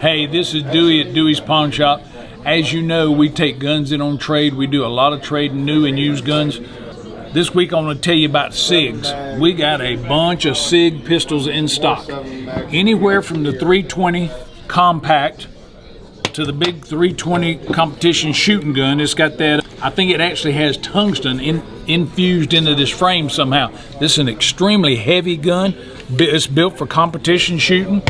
Hey, this is Dewey at Dewey's Pawn Shop. As you know, we take guns in on trade. We do a lot of trading new and used guns. This week I'm going to tell you about SIGs. We got a bunch of SIG pistols in stock. Anywhere from the 320 compact to the big 320 competition shooting gun. It's got that, I think it actually has tungsten infused into this frame somehow. This is an extremely heavy gun. It's built for competition shooting.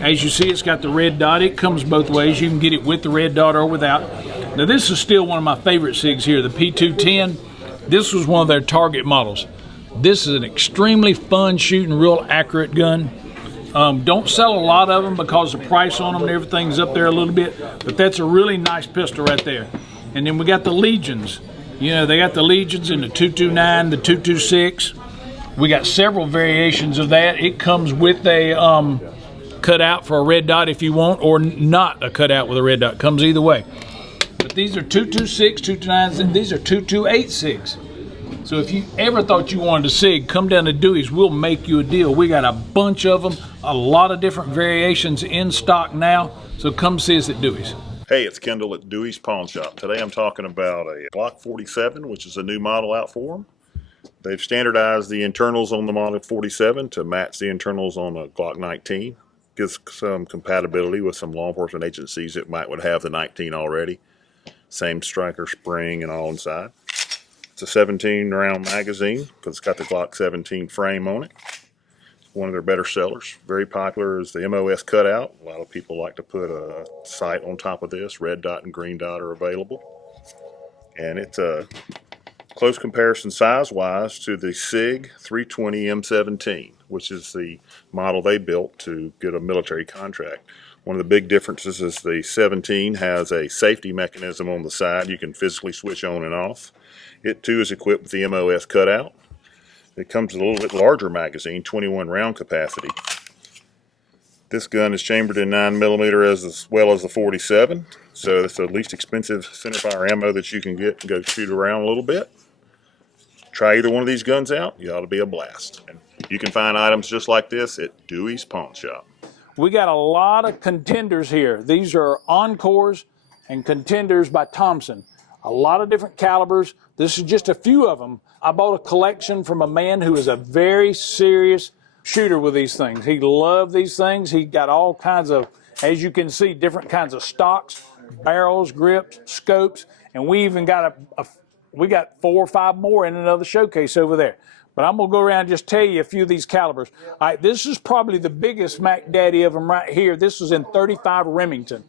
As you see, it's got the red dot. It comes both ways. You can get it with the red dot or without. Now, this is still one of my favorite SIGs here, the P210. This was one of their target models. This is an extremely fun shooting, real accurate gun. Don't sell a lot of them because the price on them and everything's up there a little bit, but that's a really nice pistol right there. And then we got the Legions. You know, they got the Legions in the 229, the 226. We got several variations of that. It comes with a cutout for a red dot if you want, or not a cutout with a red dot. Comes either way. But these are 226, 229s, and these are 228 SIGs. So if you ever thought you wanted a SIG, come down to Dewey's. We'll make you a deal. We got a bunch of them, a lot of different variations in stock now. So come see us at Dewey's. Hey, it's Kendall at Dewey's Pawn Shop. Today I'm talking about a Glock 47, which is a new model out for them. They've standardized the internals on the Model 47 to match the internals on a Glock 19. Gives some compatibility with some law enforcement agencies that would have the 19 already. Same striker spring and all inside. It's a 17 round magazine because it's got the Glock 17 frame on it. It's one of their better sellers. Very popular is the MOS cutout. A lot of people like to put a sight on top of this. Red dot and green dot are available. And it's a close comparison size-wise to the SIG 320 M17, which is the model they built to get a military contract. One of the big differences is the 17 has a safety mechanism on the side you can physically switch on and off. It too is equipped with the MOS cutout. It comes with a little bit larger magazine, 21 round capacity. This gun is chambered in 9mm as well as the 47, so it's the least expensive centerfire ammo that you can get and go shoot around a little bit. Try either one of these guns out, you ought to be a blast. And you can find items just like this at Dewey's Pawn Shop. We got a lot of contenders here. These are Encores and Contenders by Thompson. A lot of different calibers. This is just a few of them. I bought a collection from a man who is a very serious shooter with these things. He loved these things. He got all kinds of, as you can see, different kinds of stocks, barrels, grips, scopes, and we even got we got 4 or 5 more in another showcase over there. But I'm going to go around and just tell you a few of these calibers. All right, this is probably the biggest Mac Daddy of them right here. This is in 35 Remington.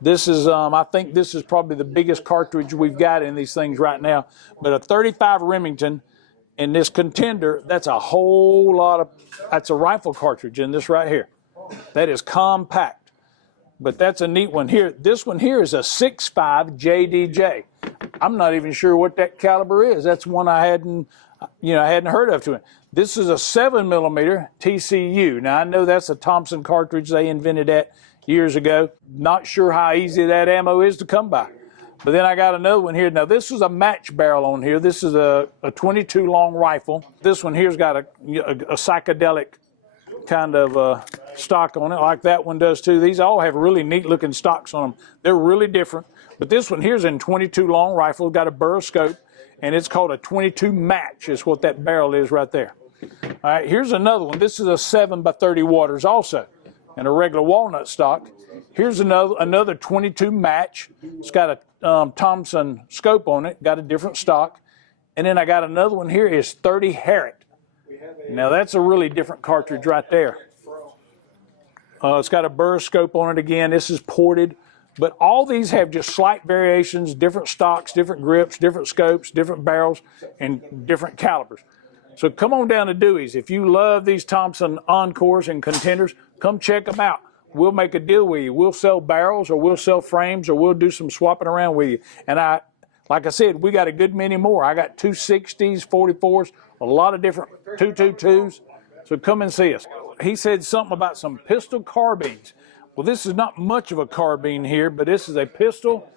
This is, I think this is probably the biggest cartridge we've got in these things right now. But a 35 Remington in this Contender, that's a whole lot of, that's a rifle cartridge in this right here. That is compact. But that's a neat one here. This one here is a 6.5 JDJ. I'm not even sure what that caliber is. That's one I hadn't heard of to it. This is a 7mm TCU. Now I know that's a Thompson cartridge. They invented that years ago. Not sure how easy that ammo is to come by. But then I got another one here. Now this is a match barrel on here. This is a 22 long rifle. This one here's got a psychedelic kind of stock on it, like that one does too. These all have really neat looking stocks on them. They're really different. But this one here's in 22 long rifle, got a burr scope, and it's called a 22 match is what that barrel is right there. All right, here's another one. This is a 7x30 Waters also, and a regular walnut stock. Here's another 22 match. It's got a Thompson scope on it, got a different stock. And then I got another one here is 30 Harriet. Now that's a really different cartridge right there. It's got a burr scope on it again. This is ported. But all these have just slight variations, different stocks, different grips, different scopes, different barrels, and different calibers. So come on down to Dewey's. If you love these Thompson Encores and Contenders, come check them out. We'll make a deal with you. We'll sell barrels, or we'll sell frames, or we'll do some swapping around with you. And like I said, we got a good many more. I got 260s, 44s, a lot of different 222s. So come and see us. He said something about some pistol carbines. Well, this is not much of a carbine here, but this is a pistol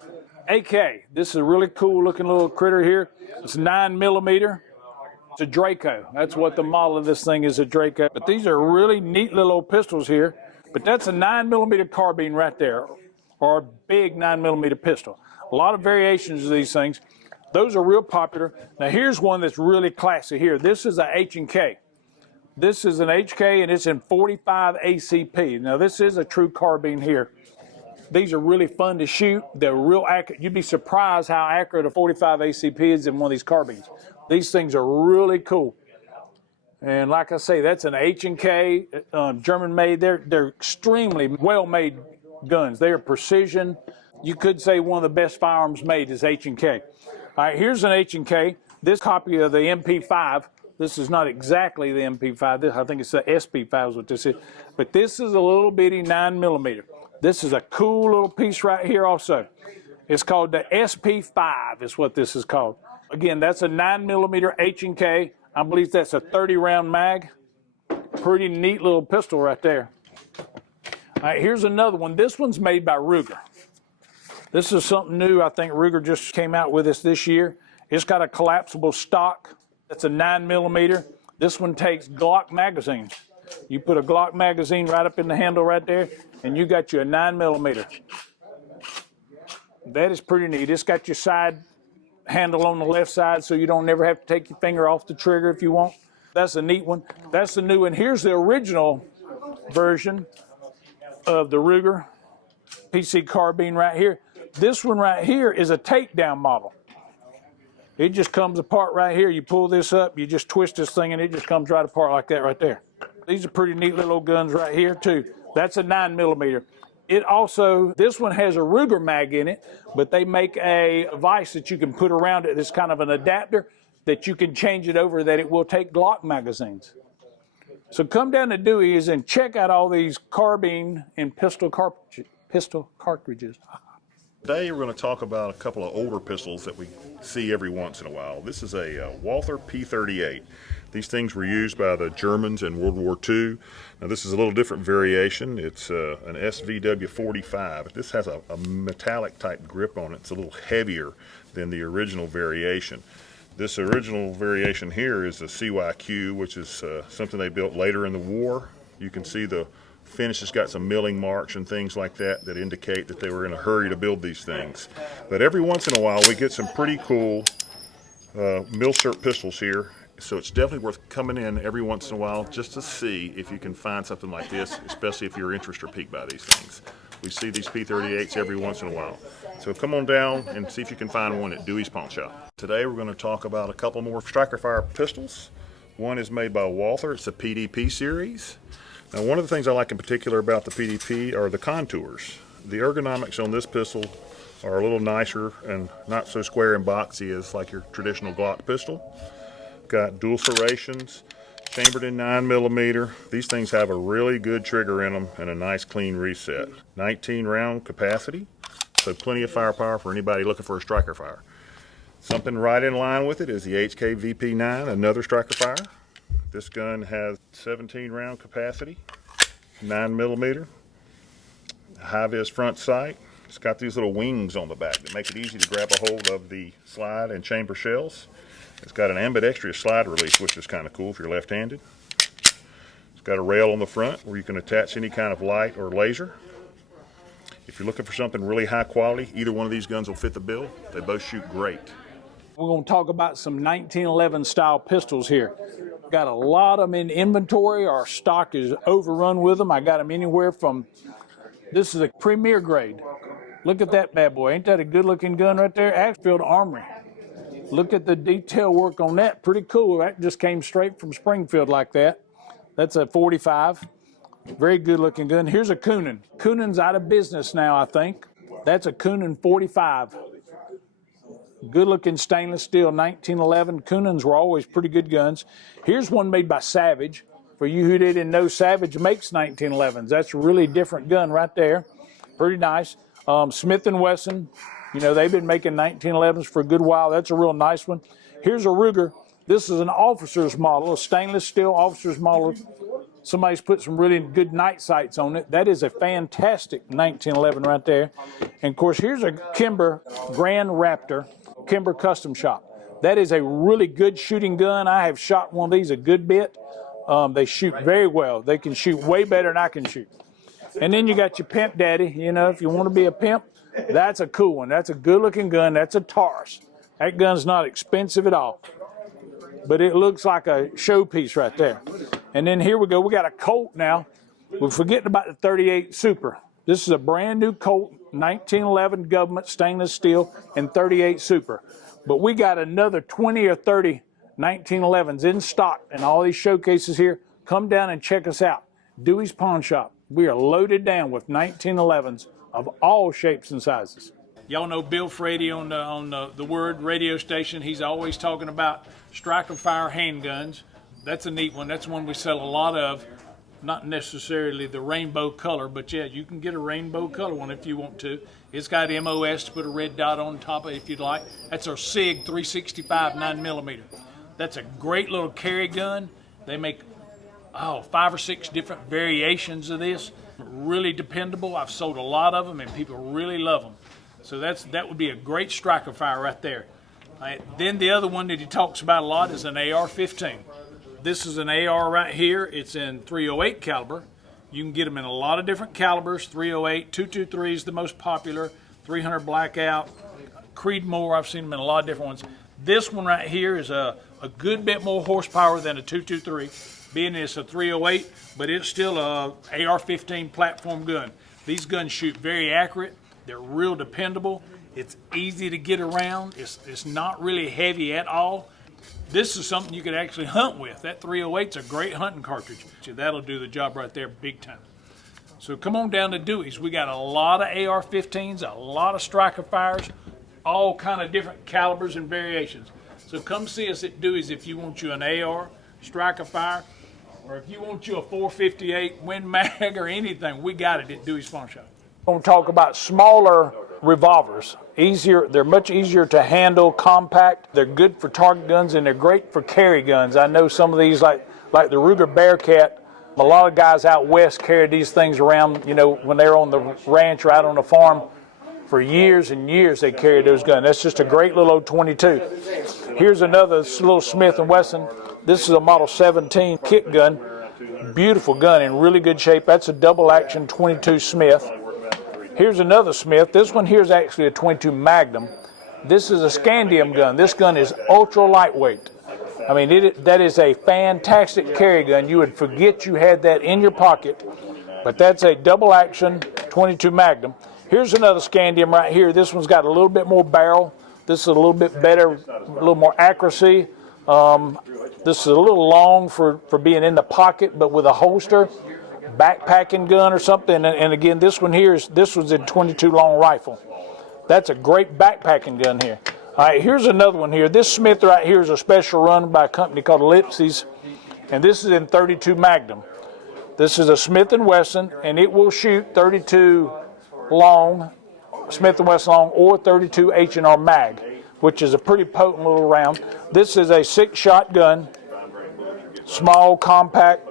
AK. This is a really cool looking little critter here. It's 9mm. It's a Draco. That's what the model of this thing is, a Draco. But these are really neat little old pistols here. But that's a 9mm carbine right there, or a big 9mm pistol. A lot of variations of these things. Those are real popular. Now here's one that's really classy here. This is a H&K. This is an HK and it's in 45 ACP. Now this is a true carbine here. These are really fun to shoot. They're real accurate. You'd be surprised how accurate a 45 ACP is in one of these carbines. These things are really cool. And like I say, that's an H&K, German made. They're extremely well-made guns. They are precision. You could say one of the best firearms made is H&K. All right, here's an H&K. This copy of the MP5. This is not exactly the MP5. I think it's the SP5 is what this is. But this is a little bitty 9mm. This is a cool little piece right here also. It's called the SP5 is what this is called. Again, that's a 9mm H&K. I believe that's a 30-round mag. Pretty neat little pistol right there. All right, here's another one. This one's made by Ruger. This is something new. I think Ruger just came out with this year. It's got a collapsible stock. That's a 9mm. This one takes Glock magazines. You put a Glock magazine right up in the handle right there, and you got you a 9mm. That is pretty neat. It's got your side handle on the left side so you don't never have to take your finger off the trigger if you want. That's a neat one. That's the new one. Here's the original version of the Ruger PC carbine right here. This one right here is a takedown model. It just comes apart right here. You pull this up, you just twist this thing, and it just comes right apart like that right there. These are pretty neat little guns right here, too. That's a 9mm. It also, this one has a Ruger mag in it, but they make a vise that you can put around it. It's kind of an adapter that you can change it over that it will take Glock magazines. So come down to Dewey's and check out all these carbine and pistol cartridges. Today we're going to talk about a couple of older pistols that we see every once in a while. This is a Walther P38. These things were used by the Germans in World War II. Now this is a little different variation. It's an SVW45. This has a metallic type grip on it. It's a little heavier than the original variation. This original variation here is a CYQ, which is something they built later in the war. You can see the finish has got some milling marks and things like that that indicate that they were in a hurry to build these things. But every once in a while we get some pretty cool mil-cert pistols here. So it's definitely worth coming in every once in a while just to see if you can find something like this, especially if your interest are piqued by these things. We see these P38s every once in a while. So come on down and see if you can find one at Dewey's Pawn Shop. Today we're going to talk about a couple more striker fire pistols. One is made by Walther. It's a PDP series. Now one of the things I like in particular about the PDP are the contours. The ergonomics on this pistol are a little nicer and not so square and boxy as like your traditional Glock pistol. Got dual serrations, chambered in 9mm. These things have a really good trigger in them and a nice clean reset. 19 round capacity, so plenty of firepower for anybody looking for a striker fire. Something right in line with it is the HK VP9, another striker fire. This gun has 17 round capacity, 9mm, high-vis front sight. It's got these little wings on the back that make it easy to grab a hold of the slide and chamber shells. It's got an ambidextrous slide release, which is kind of cool if you're left-handed. It's got a rail on the front where you can attach any kind of light or laser. If you're looking for something really high quality, either one of these guns will fit the bill. They both shoot great. We're going to talk about some 1911 style pistols here. Got a lot of them in inventory. Our stock is overrun with them. I got them anywhere from, this is a premier grade. Look at that bad boy. Ain't that a good looking gun right there? Ashfield Armory. Look at the detail work on that. Pretty cool. That just came straight from Springfield like that. That's a 45. Very good looking gun. Here's a Coonan. Coonan's out of business now, I think. That's a Coonan 45. Good looking stainless steel 1911. Coonans were always pretty good guns. Here's one made by Savage. For you who didn't know, Savage makes 1911s. That's a really different gun right there. Pretty nice. Smith & Wesson. You know, they've been making 1911s for a good while. That's a real nice one. Here's a Ruger. This is an officer's model, a stainless steel officer's model. Somebody's put some really good night sights on it. That is a fantastic 1911 right there. And of course, here's a Kimber Grand Raptor, Kimber Custom Shop. That is a really good shooting gun. I have shot one of these a good bit. They shoot very well. They can shoot way better than I can shoot. And then you got your pimp daddy. You know, if you want to be a pimp, that's a cool one. That's a good-looking gun. That's a Taurus. That gun's not expensive at all, but it looks like a showpiece right there. And then here we go. We got a Colt now. We're forgetting about the 38 Super. This is a brand new Colt, 1911 government stainless steel and 38 Super. But we got another 20 or 30 1911s in stock in all these showcases here. Come down and check us out. Dewey's Pawn Shop. We are loaded down with 1911s of all shapes and sizes. Y'all know Bill Frady on the Word radio station. He's always talking about striker fire handguns. That's a neat one. That's one we sell a lot of. Not necessarily the rainbow color, but yeah, you can get a rainbow color one if you want to. It's got MOS to put a red dot on top of it if you'd like. That's our SIG 365 9mm. That's a great little carry gun. They make 5 or 6 different variations of this. Really dependable. I've sold a lot of them and people really love them. So that would be a great striker fire right there. Then the other one that he talks about a lot is an AR-15. This is an AR right here. It's in .308 caliber. You can get them in a lot of different calibers. .308, .223 is the most popular. .300 blackout, Creedmoor. I've seen them in a lot of different ones. This one right here is a good bit more horsepower than a .223, being it's a .308, but it's still a AR-15 platform gun. These guns shoot very accurate. They're real dependable. It's easy to get around. It's not really heavy at all. This is something you could actually hunt with. That .308's a great hunting cartridge. That'll do the job right there big time. So come on down to Dewey's. We got a lot of AR-15s, a lot of striker fires, all kind of different calibers and variations. So come see us at Dewey's if you want you an AR, striker fire, or if you want you a .458 Win Mag or anything, we got it at Dewey's Pawn Shop. I'm going to talk about smaller revolvers. They're much easier to handle, compact. They're good for target guns and they're great for carry guns. I know some of these, like the Ruger Bearcat, a lot of guys out west carry these things around, you know, when they're on the ranch or out on the farm for years and years they carry those guns. That's just a great little old 22. Here's another little Smith & Wesson. This is a Model 17 kit gun. Beautiful gun in really good shape. That's a double action 22 Smith. Here's another Smith. This one here is actually a 22 Magnum. This is a Scandium gun. This gun is ultra lightweight. I mean, that is a fantastic carry gun. You would forget you had that in your pocket, but that's a double action 22 Magnum. Here's another Scandium right here. This one's got a little bit more barrel. This is a little bit better, a little more accuracy. This is a little long for being in the pocket, but with a holster. Backpacking gun or something, and again, this one here this was a 22 long rifle. That's a great backpacking gun here. All right, here's another one here. This Smith right here is a special run by a company called Ellipses, and this is in 32 Magnum. This is a Smith & Wesson, and it will shoot 32 long, Smith & Wesson long, or 32 H&R mag, which is a pretty potent little round. This is a 6-shot gun, small, compact.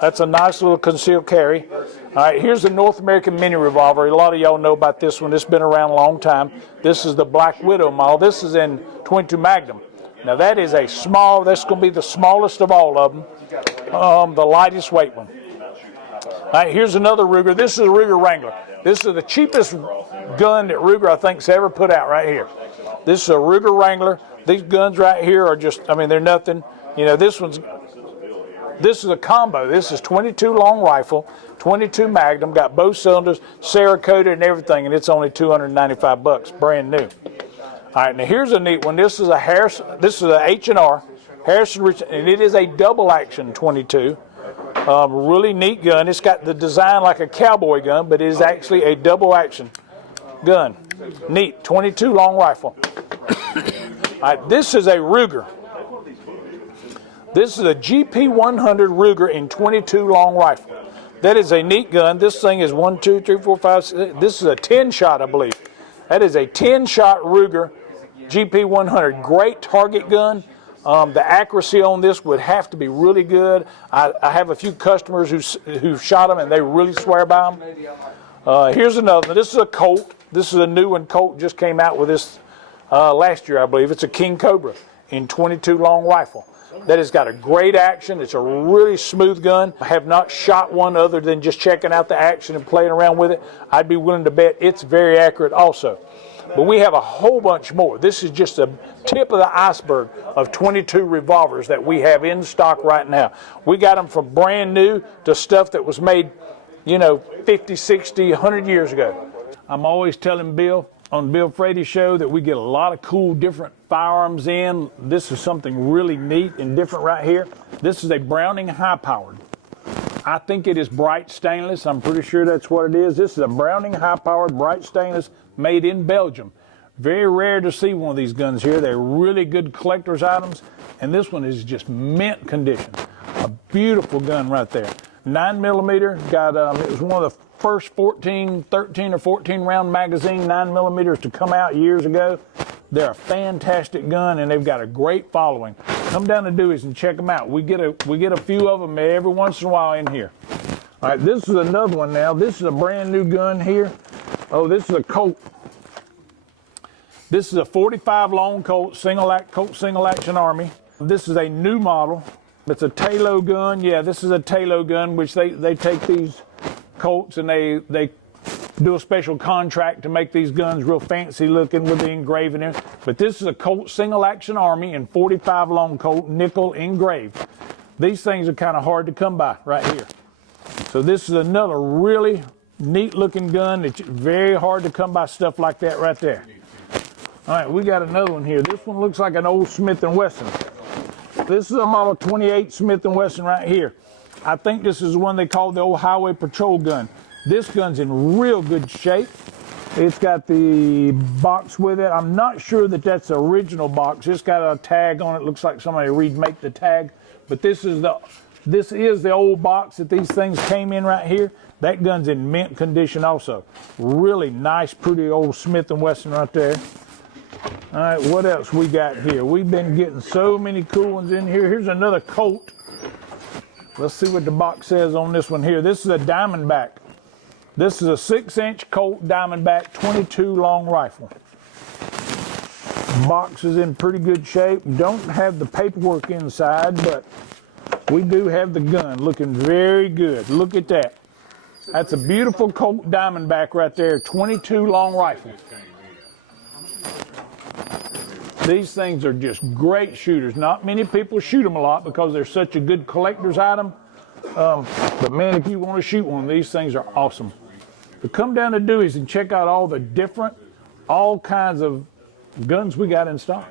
That's a nice little concealed carry. All right, here's the North American Mini Revolver. A lot of y'all know about this one. It's been around a long time. This is the Black Widow model. This is in 22 Magnum. Now that is a small, that's going to be the smallest of all of them, the lightest weight one. All right, here's another Ruger. This is a Ruger Wrangler. This is the cheapest gun that Ruger, I think, has ever put out right here. This is a Ruger Wrangler. These guns right here are just, I mean, they're nothing. You know, this is a combo. This is 22 long rifle, 22 Magnum, got both cylinders, Cerakoted and everything, and it's only $295, brand new. All right, now here's a neat one. This is a Harrison. This is a H&R Harrison, and it is a double action 22. Really neat gun. It's got the design like a cowboy gun, but it is actually a double action gun. Neat, 22 long rifle. All right, this is a Ruger. This is a GP100 Ruger in 22 long rifle. That is a neat gun. This thing is 1, 2, 3, 4, 5, 6. This is a 10-shot, I believe. That is a 10-shot Ruger GP100. Great target gun. The accuracy on this would have to be really good. I have a few customers who've shot them, and they really swear by them. Here's another one. This is a Colt. This is a new one. Colt just came out with this last year, I believe. It's a King Cobra in 22 long rifle. that has got a great action. It's a really smooth gun. I have not shot one other than just checking out the action and playing around with it. I'd be willing to bet it's very accurate also. But we have a whole bunch more. This is just the tip of the iceberg of 22 revolvers that we have in stock right now. We got them from brand new to stuff that was made, 50, 60, 100 years ago. I'm always telling Bill on Bill Frady show that we get a lot of cool different firearms in. This is something really neat and different right here. This is a Browning high-powered. I think it is bright stainless. I'm pretty sure that's what it is. This is a Browning high-powered bright stainless made in Belgium. Very rare to see one of these guns here. They're really good collector's items, and this one is just mint condition. A beautiful gun right there. 9mm, got it was one of the first 13 or 14 round magazine 9mm to come out years ago. They're a fantastic gun, and they've got a great following. Come down to Dewey's and check them out. We get a few of them every once in a while in here. All right, this is another one now. This is a brand new gun here. Oh, this is a Colt. This is a 45 long Colt single action Army. This is a new model. It's a Talo gun. Yeah, this is a Talo gun, which they take these Colts and they do a special contract to make these guns real fancy looking with the engraving in it. But this is a Colt single action Army in 45 long Colt, nickel engraved. These things are kind of hard to come by right here. So this is another really neat looking gun. It's very hard to come by stuff like that right there. All right, we got another one here. This one looks like an old Smith & Wesson. This is a Model 28 Smith & Wesson right here. I think this is the one they call the old highway patrol gun. This gun's in real good shape. It's got the box with it. I'm not sure that that's the original box. It's got a tag on it. Looks like somebody remade the tag. But this is the old box that these things came in right here. That gun's in mint condition also. Really nice, pretty old Smith & Wesson right there. All right, what else we got here? We've been getting so many cool ones in here. Here's another Colt. Let's see what the box says on this one here. This is a Diamondback. This is a 6-inch Colt Diamondback 22 long rifle. Box is in pretty good shape. Don't have the paperwork inside, but we do have the gun looking very good. Look at that. That's a beautiful Colt Diamondback right there, 22 long rifle. These things are just great shooters. Not many people shoot them a lot because they're such a good collector's item. But man, if you want to shoot one, these things are awesome. But come down to Dewey's and check out all kinds of guns we got in stock.